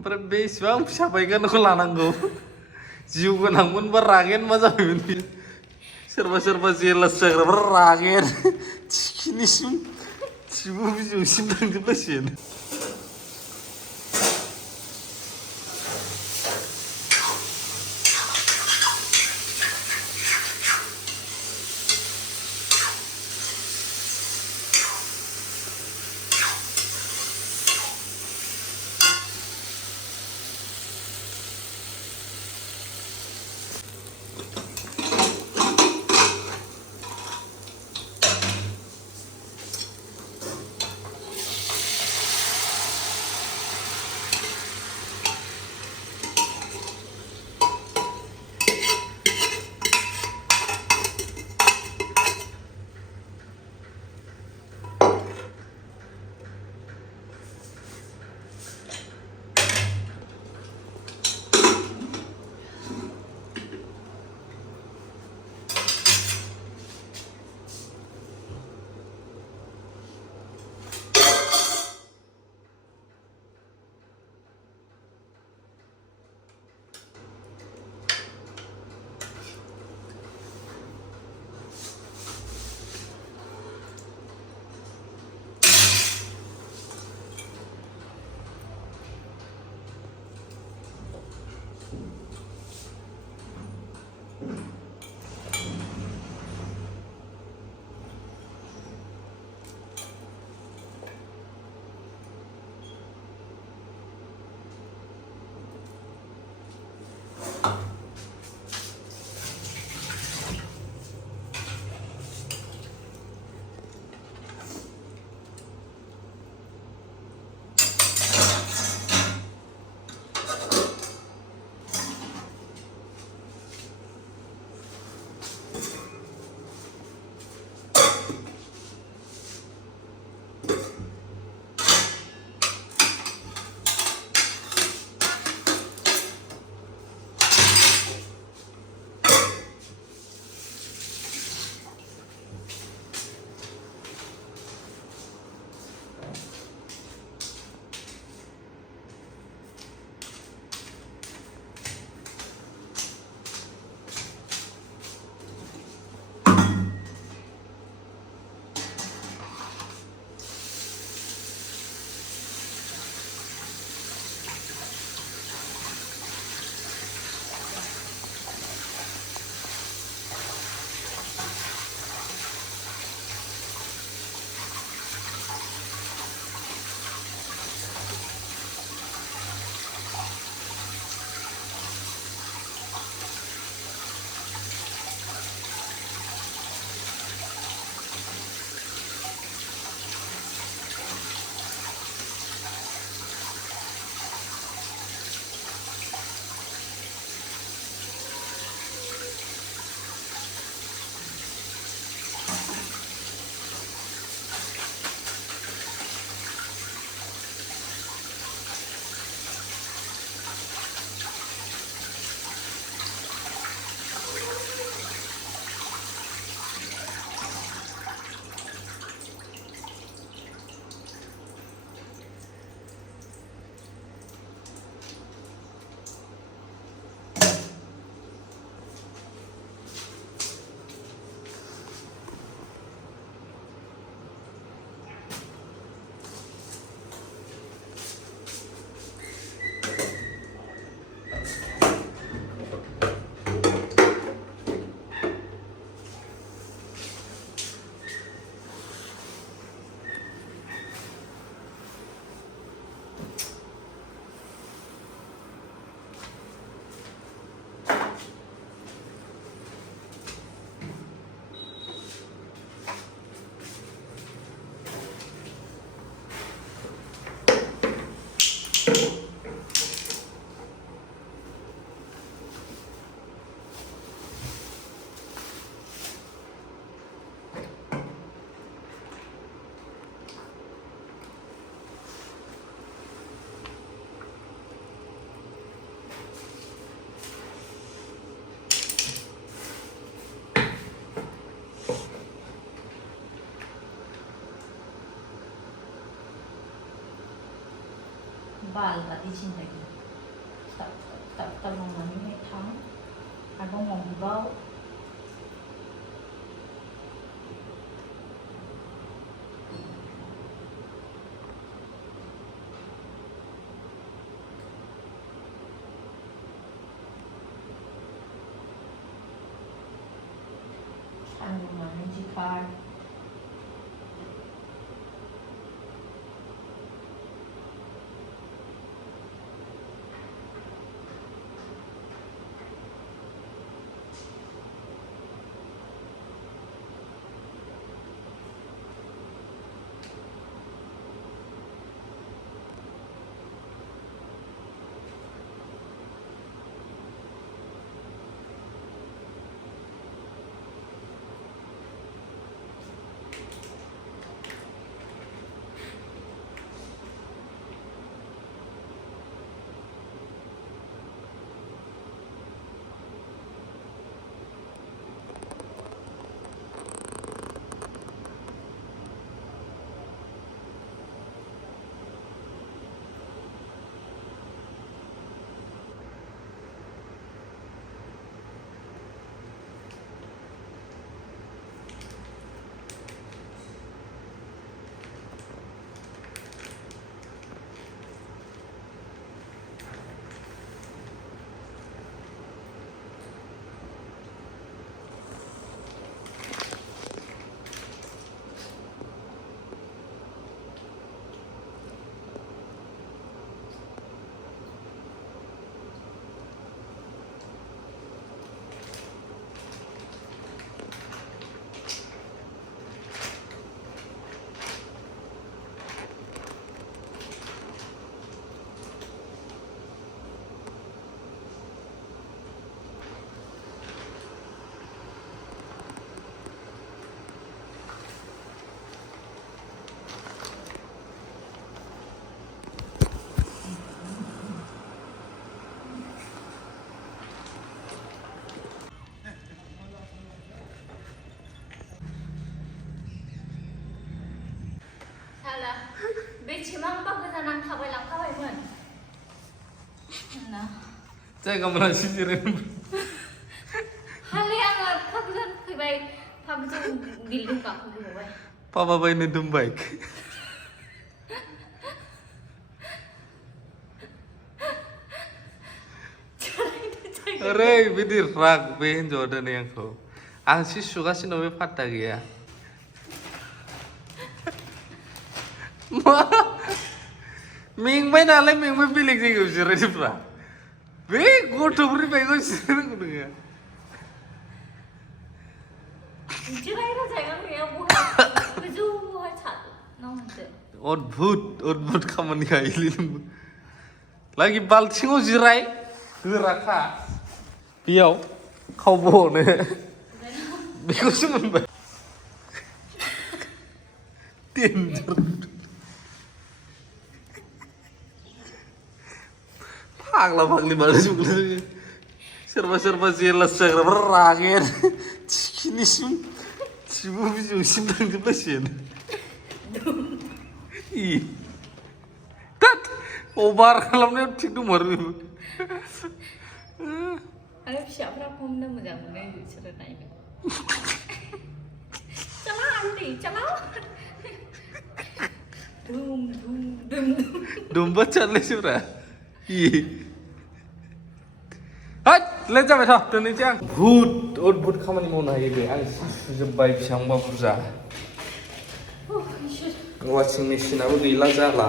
ओमफ्राय बेसेबां फिसा फायखानाखौ लानांगौ जिउ गोनांमोनबा रागेन मा जाबायमोन बियो सोरबा सोरबा जेलास जाग्राफ्रा रागेन थिखिनिसिम थिबु बिजौसिम थांजोबलायसिगोन। बाल का चिंता की tak mengani thang abang mau bau mengani jikar बेसेबांबा गोजानाव थाबायलांखाबायमोन ना जायगा मोनासै जिरायनो हाले आङो फागजोन फैबाय फागजोन बिल्डिं गाखोबोबाय पापा बायनो दोनबाय ओरैबायदि राग बे हिन्जावा दिनै आंखौ आं सि सुगासिनो बे फात्ता गैया मेंबाय नालाय मेंबाय बेलेग जायगायाव जिरायदोब्रा बे गथ'फोरनि बाइकआव जिरायनांगौ नोङो जिरायग्रा जायगा गैया बहाय गोजौहाय सानाव मोनसे अद्भुत खामानि हायोलै नोंबो लागि बाल्थिङाव जिराय गोराखा बेयाव खावब'नो बेखौसो मोनबाय डेन्जार फाग्ला फाग्लि मानो जुगलै सोरबा जेलास जाग्राफ्रा रागेन थिखिनिसिम थिबु बिजौसिम थांजोबलायसिगोन तात अभार खालामनायाव थिग दंमारो बेबो आरो फिसाफ्रा हमनो मोजां मोनो बिसोरो नायनो चला आंटी चला धुम धुम धुम दुमबा चाललायसोब्रा हाट लेट जाबाय थ' दोननोसै आं अद्भुत खामानि मावनो हायो बे आं सुजोब्बाय बेसेबांबा बुरजा वाशिं मेसिनाबो गैला जाला